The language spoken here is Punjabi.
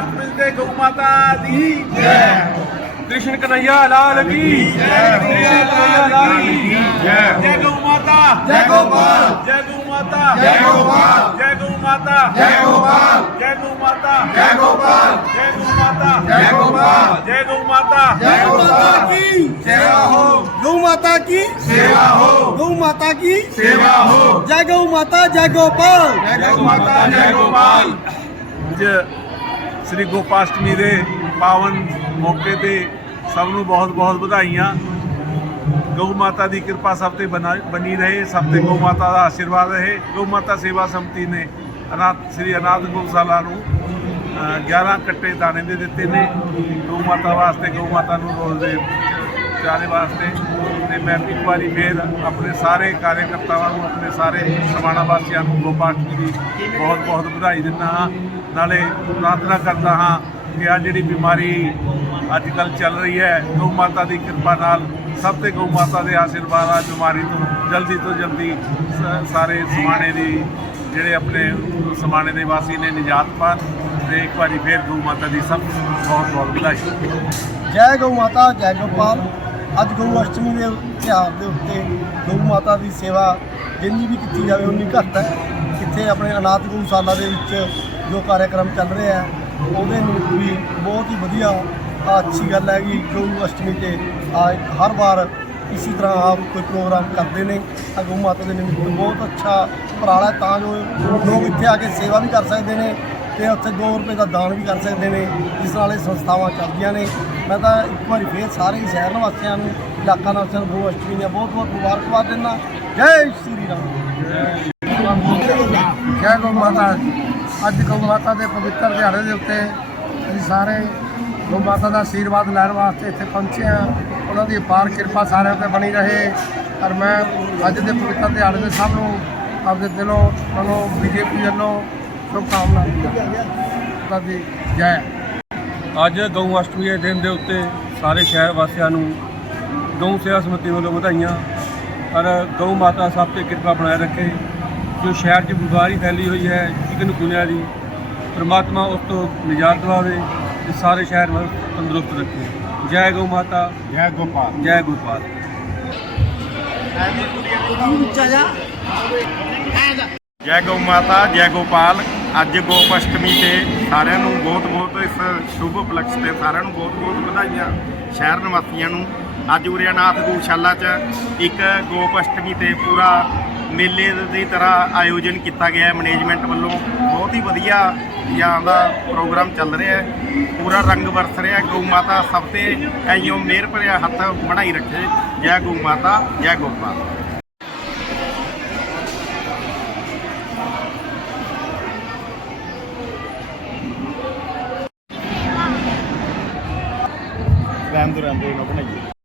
ਮਹਾਰਾਸ਼ਟਰ ਮਿਲਦੇ ਗਊ ਮਾਤਾ ਦੀ ਜੈ। ਕ੍ਰਿਸ਼ਨ ਕਨਈਆ ਲਾਲ ਕੀ ਜੈ। ਕ੍ਰਿਸ਼ਨ ਕਨਈਆ ਲਾਲ ਕੀ ਜੈ। ਜੈ ਗਊ ਮਾਤਾ। ਜੈ ਗੋਪਾਲ। ਜੈ ਗਊ ਮਾਤਾ। ਜੈ ਗੋਪਾਲ। ਜੈ ਗਊ ਮਾਤਾ। ਜੈ ਗੋਪਾਲ। ਜੈ ਗਊ ਮਾਤਾ। ਜੈ ਗੋਪਾਲ। ਜੈ ਗਊ ਮਾਤਾ। ਜੈ ਗੋਪਾਲ। ਜੈ ਗਊ ਮਾਤਾ। ਜੈ ਗੋਪਾਲ। ਕੀ? ਸੇਵਾ ਹੋ ਗਊ ਮਾਤਾ ਕੀ? ਸੇਵਾ ਹੋ। ਗਊ ਮਾਤਾ ਕੀ? ਸੇਵਾ ਹੋ। ਜੈ ਗਊ ਮਾਤਾ ਜੈ ਗੋਪਾਲ। ਜੈ ਗਊ ਮਾਤਾ ਜੈ ਗੋਪਾਲ। ਅੱਜ ਸ੍ਰੀ ਗੋਪਾਸ਼ਟਮੀ ਦੇ ਪਾਵਨ ਮੌਕੇ ਤੇ ਸਭ ਨੂੰ ਬਹੁਤ ਬਹੁਤ ਵਧਾਈਆਂ। ਗਊ ਮਾਤਾ ਦੀ ਕਿਰਪਾ ਸਭ ਤੇ ਬਣਾ- ਬਣੀ ਰਹੇ ਸਭ ਤੇ ਗਊ ਮਾਤਾ ਦਾ ਆਸ਼ੀਰਵਾਦ ਰਹੇ। ਗਊ ਮਾਤਾ ਸੇਵਾ ਸੰਮਤੀ ਨੇ ਅਨਾਥ ਸ੍ਰੀ ਅਨਾਥ ਗਊਸ਼ਾਲਾ ਨੂੰ ਅ, 11 ਕੱਟੇ ਦਾਣੇ ਦੇ ਦਿੱਤੇ ਨੇ। ਗਊ ਮਾਤਾ ਵਾਸਤੇ ਗਊ ਮਾਤਾ ਨੂੰ ਰੋਜ਼ ਦੇ ਚਾਰੇ ਵਾਸਤੇ ਤੇ ਮੈਂ ਇੱਕ ਵਾਰੀ ਫੇਰ ਆਪਣੇ ਸਾਰੇ ਕਾਰਜਕਰਤਾਵਾਂ ਨੂੰ, ਆਪਣੇ ਸਾਰੇ ਸਮਾਣਾ ਵਾਸੀਆਂ ਨੂੰ ਗੋਪਾਸ਼ਟਮੀ ਦੀ ਬਹੁਤ ਬਹੁਤ ਵਧਾਈ ਦਿੰਦਾ ਹਾਂ। ਨਾਲੇ ਪ੍ਰਾਰਥਨਾ ਕਰਦਾ ਹਾਂ ਕਿ ਆ ਜਿਹੜੀ ਬਿਮਾਰੀ ਅੱਜ ਕੱਲ ਚੱਲ ਰਹੀ ਹੈ, ਗਊ ਮਾਤਾ ਦੀ ਕਿਰਪਾ ਨਾਲ ਸਭ ਤੇ ਗਊ ਮਾਤਾ ਦੇ ਆਸ਼ੀਰਵਾਦ ਆ ਬਿਮਾਰੀ ਤੋਂ ਜਲਦੀ ਤੋਂ ਜਲਦੀ ਸਾਰੇ ਸਮਾਣੇ ਦੀ, ਜਿਹੜੇ ਆਪਣੇ ਸਮਾਣੇ ਦੇ ਵਾਸੀ ਨੇ ਨਿਜਾਤ ਪਾਣ ਤੇ ਇੱਕ ਵਾਰੀ ਫੇਰ ਗਊ ਮਾਤਾ ਦੀ ਸਭ ਬਹੁਤ ਬਹੁਤ ਵਧਾਈ। ਜੈ ਗਊ ਮਾਤਾ, ਜੈ ਗੋਪਾਲ। ਅੱਜ ਗਊ ਅਸ਼ਟਮੀ ਦੇ ਤਿਉਹਾਰ ਦੇ ਉੱਤੇ ਗਊ ਮਾਤਾ ਦੀ ਸੇਵਾ ਜਿੰਨੀ ਵੀ ਕੀਤੀ ਜਾਵੇ ਉਨੀ ਘੱਟ ਹੈ। ਇੱਥੇ ਆਪਣੇ ਅਨਾਥ ਗਊਸ਼ਾਲਾ ਦੇ ਵਿੱਚ ਜੋ ਕਾਰਜਕ੍ਰਮ ਚੱਲ ਰਿਹਾ ਹੈ, ਉਹਦੇ ਨੂੰ ਵੀ ਬਹੁਤ ਹੀ ਵਧੀਆ ਅੱਛੀ ਗੱਲ ਹੈ ਕਿ ਗਊ ਅਸ਼ਟਮੀ ਤੇ ਹਰ ਵਾਰ ਇਸੇ ਤਰ੍ਹਾਂ ਆਪ ਕੋਈ ਪ੍ਰੋਗਰਾਮ ਕਰਦੇ ਨੇ। ਆ ਗਊ ਮਾਤਾ ਦੇ ਨਿਮਿਤ ਬਹੁਤ ਅੱਛਾ ਉਪਰਾਲਾ ਹੈ, ਤਾਂ ਜੋ ਲੋਕ ਇੱਥੇ ਆ ਕੇ ਸੇਵਾ ਵੀ ਕਰ ਸਕਦੇ ਨੇ। ਤੇ ਉੱਥੇ 2 ਰੁਪਏ ਦਾ ਦਾਨ ਵੀ ਕਰ ਸਕਦੇ ਨੇ, ਜਿਸ ਨਾਲ ਇਹ ਸੰਸਥਾਵਾਂ ਚੱਲਦੀਆਂ ਨੇ। ਮੈਂ ਤਾਂ ਇੱਕ ਵਾਰੀ ਫੇਰ ਸਾਰੇ ਹੀ ਸ਼ਹਿਰ ਨਿਵਾਸੀਆਂ ਨੂੰ, ਇਲਾਕਾ ਨਿਵਾਸੀਆਂ ਨੂੰ ਗੋ ਅਸ਼ਟਮੀ ਦੀਆਂ ਬਹੁਤ ਬਹੁਤ ਮੁਬਾਰਕਬਾਦ ਦਿੰਦਾ। ਜੈ ਸ਼੍ਰੀ ਰਾਮ। ਜੈ ਗੋ ਮਾਤਾ। ਅੱਜ ਗੋ ਮਾਤਾ ਦੇ ਪਵਿੱਤਰ ਦਿਹਾੜੇ ਦੇ ਉੱਤੇ ਅਸੀਂ ਸਾਰੇ ਗੋ ਮਾਤਾ ਦਾ ਆਸ਼ੀਰਵਾਦ ਲੈਣ ਵਾਸਤੇ ਇੱਥੇ ਪਹੁੰਚੇ ਹਾਂ। ਉਹਨਾਂ ਦੀ ਅਪਾਰ ਕਿਰਪਾ ਸਾਰਿਆਂ ਤੇ ਬਣੀ ਰਹੇ। ਔਰ ਮੈਂ ਅੱਜ ਦੇ ਪਵਿੱਤਰ ਦਿਹਾੜੇ ਦੇ ਸਭ ਨੂੰ, ਆਪਦੇ ਦਿਲੋਂ, ਮਨੋਂ, ਬੀਜੇਪੀ ਵੱਲੋਂ ਸ਼ੁਭਕਾਮਨਾ ਦੀ ਜੈ। ਅੱਜ ਗਊ ਅਸ਼ਟਮੀ ਦੇ ਦਿਨ ਦੇ ਉੱਤੇ ਸਾਰੇ ਸ਼ਹਿਰ ਵਾਸੀਆਂ ਨੂੰ ਗਊ ਸੇਵਾ ਸਮਿਤੀ ਵੱਲੋਂ ਵਧਾਈਆਂ। ਪਰ ਗਊ ਮਾਤਾ ਸਭ ਤੇ ਕਿਰਪਾ ਬਣਾਏ ਰੱਖੇ। ਜੋ ਸ਼ਹਿਰ 'ਚ ਬਿਮਾਰੀ ਫੈਲੀ ਹੋਈ ਹੈ ਚਿਕਨ ਗੁਨਿਆ ਦੀ ਪ੍ਰਮਾਤਮਾ ਉਸ ਤੋਂ ਨਿਜਾਤ ਦਿਵਾਵੇ ਤੇ ਸਾਰੇ ਸ਼ਹਿਰ ਨੂੰ ਤੰਦਰੁਸਤ ਰੱਖੇ। ਜੈ ਗਊ ਮਾਤਾ। ਜੈ ਗੋਪਾਲ। ਜੈ ਗੋਪਾਲ। ਜੈ ਗਊ ਮਾਤਾ ਜੈ ਗੋਪਾਲ। ਅੱਜ ਗੋਪ ਅਸ਼ਟਮੀ ਤੇ ਸਾਰਿਆਂ ਨੂੰ ਬਹੁਤ ਬਹੁਤ ਇਸ ਸ਼ੁਭ ਉਪਲਕਸ਼ ਤੇ ਸਾਰਿਆਂ ਨੂੰ ਬਹੁਤ ਬਹੁਤ ਵਧਾਈਆਂ ਸ਼ਹਿਰ ਨਿਵਾਸੀਆਂ ਨੂੰ। ਅੱਜ ਉਰੇ ਅਨਾਥ ਗਊਸ਼ਾਲਾ 'ਚ ਇੱਕ ਗੋਪ ਅਸ਼ਟਮੀ ਤੇ ਪੂਰਾ ਮੇਲੇ ਦੀ ਤਰ੍ਹਾਂ ਆਯੋਜਨ ਕੀਤਾ ਗਿਆ ਹੈ। ਮੈਨੇਜਮੈਂਟ ਵੱਲੋਂ ਬਹੁਤ ਹੀ ਵਧੀਆ ਜਾਂ ਦਾ ਪ੍ਰੋਗਰਾਮ ਚੱਲ ਰਿਹਾ ਹੈ। ਪੂਰਾ ਰੰਗ ਵਰਸ ਰਿਹਾ ਗਊ ਮਾਤਾ ਸਭ ਤੇ ਐਈਓ ਮਿਹਰ ਭਰਿਆ ਹੱਥ ਬਣਾਈ ਰੱਖੇ। ਜੈ ਗਊ ਮਾਤਾ, ਜੈ ਗੋਪਾਲ। రామ్ రామ్